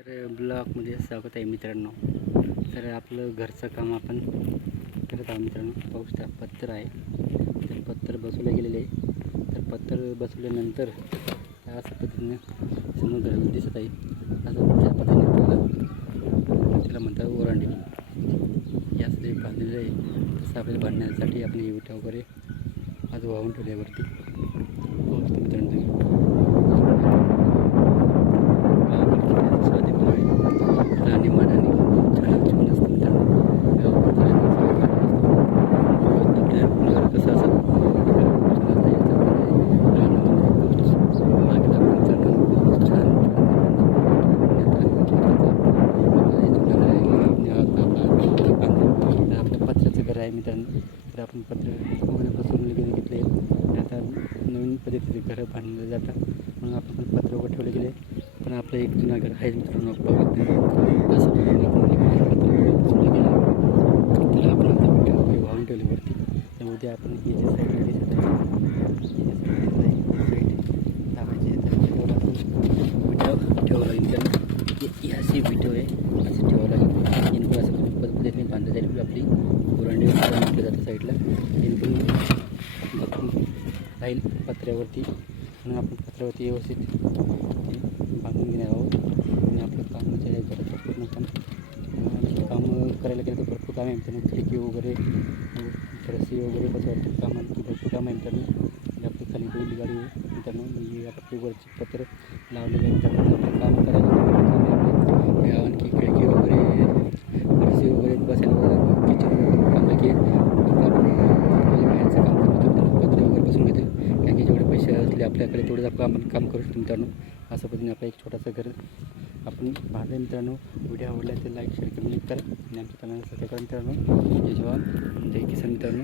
तर ब्लॉकमध्ये स्वागत आहे मित्रांनो. तर आपलं घरचं काम आपण करत आहोत मित्रांनो. पाऊस शकता पत्तर आहे. तर पत्तर बसवलं गेलेले आहे. तर पत्तर बसवल्यानंतर त्या अशा पद्धतीने समोर घर दिसत आहे. असं त्या पद्धतीने त्याला म्हणतात ओरांडी. यासाठी बांधलेलं आहे. तसं आपल्याला बांधण्यासाठी आपण हे विटा वगैरे आज वाहून ठेवल्यावरती कसं असं आपलं पत्र्याचं घर आहे मित्रांनो तर आपण पत्र वगैरे बसून घेतले आता नवीन पद्धतीचे घरं बांधले जातात म्हणून आपण पण पत्र वगैरे ठेवले गेले पण आपलं एक जुना घर आहे मित्रांनो बघत असं पद्धतीने आपण एक पत्र वगैरे बसवलं गेलं त्याला आपण आता विटा वगैरे वाहून ठेवले वरती मध्ये आपण हे जे साईडला दिसत आहे आपण ठेवावं लागेल ही अशी विटो आहे. असं ठेवावं लागेल जेणेकरून असं पद्धत- पद्धतीने बांधलं जाईल आपली पुरांडी म्हटलं जातं साईडला. जेणेकरून बघून राहील पत्र्यावरती. म्हणून आपण पत्र्यावरती व्यवस्थित बांधून घेणार आहोत. आणि आपलं काम जे आहे घराचं पूर्ण काम आणखी काम करायला गेलं तर भरपूर काम आहे. मित्रांनो खिडकी वगैरे फरसी वगैरे बसवायचं काम भरपूर काम म्हणजे म्हणजे आहे आपली खाली बैल गाडी मित्रांनो ही आपली वरची पत्र लावलेले आहे मित्रांनो काम करायला आणखी खिडकी वगैरे रस्सी वगैरे बसायला किचन वगैरे काम की बाहेरचं काम करतो वगैरे बसून घेतील कारण की जेवढे पैसे असले आपल्याकडे तेवढेच आपण काम करू शकतो मित्रांनो. असं पद्धतीने आपलं एक छोटंसं घर आपण बांधलं मित्रांनो व्हिडिओ आवडला तर लाईक शेअर करून करा. आणि आमच्या चॅनलला सबस्क्राईब करा मित्रांनो. जय जवान जय किसान मित्रांनो.